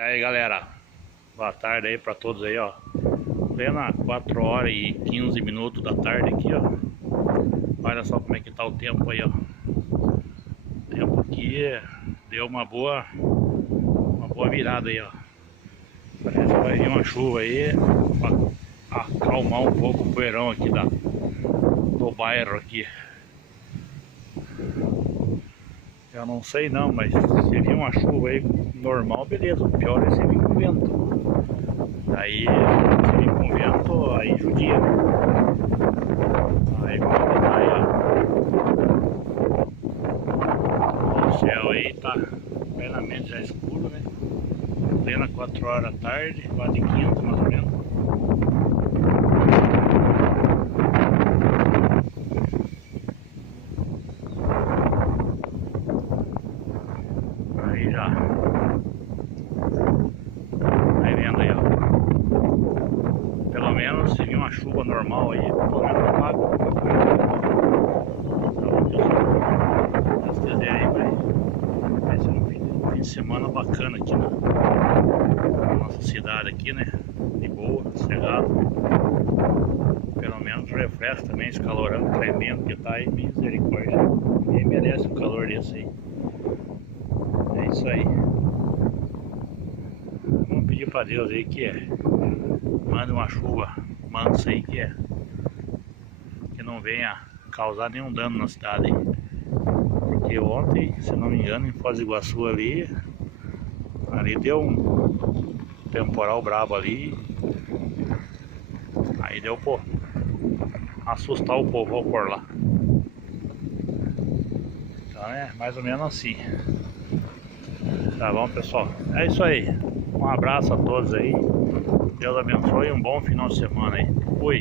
E aí galera, boa tarde aí pra todos aí, ó. Plena 4 horas e 15 minutos da tarde aqui, ó. Olha só como é que tá o tempo aí, ó. O tempo aqui deu uma boa virada aí, ó. Parece que vai vir uma chuva aí pra acalmar um pouco o poeirão aqui do bairro aqui. Eu não sei não, mas se vir uma chuva aí normal, beleza. O pior é se vir com vento. Aí, se vir com vento, aí judia. Aí como que tá aí, ó. O céu aí tá plenamente já escuro, né? Plena 4 horas da tarde, 4h15 mais ou menos. Aí já vai vendo aí, ó. Pelo menos se vir uma chuva normal aí, pelo menos apaga um pouco. Então, se quiser aí, vai ser um fim de semana bacana aqui na nossa cidade aqui, né? De boa, sossegado. Pelo menos refresca também esse calorão tremendo que tá aí, misericórdia. Ninguém merece um calor desse aí. É isso aí. Vamos pedir pra Deus aí que manda uma chuva mansa aí que não venha causar nenhum dano na cidade aí. Porque ontem, se não me engano, em Foz do Iguaçu ali deu um temporal brabo ali. Aí deu pra assustar o povo por lá. Então é mais ou menos assim. Tá bom, pessoal? É isso aí. Um abraço a todos aí. Deus abençoe e um bom final de semana aí. Fui.